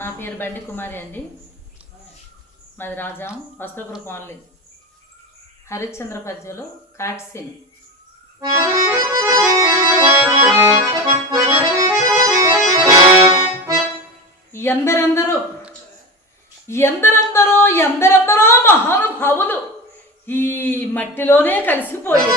నా పేరు బండి కుమారి అండి. మాది రాజాం వస్త్రపురం కాలనీ. హరిశ్చంద్ర పద్యలు కాట్సిన్ ఎందరెందరో ఎందరెందరో ఎందరెందరో మహానుభావులు ఈ మట్టిలోనే కలిసిపోయారు.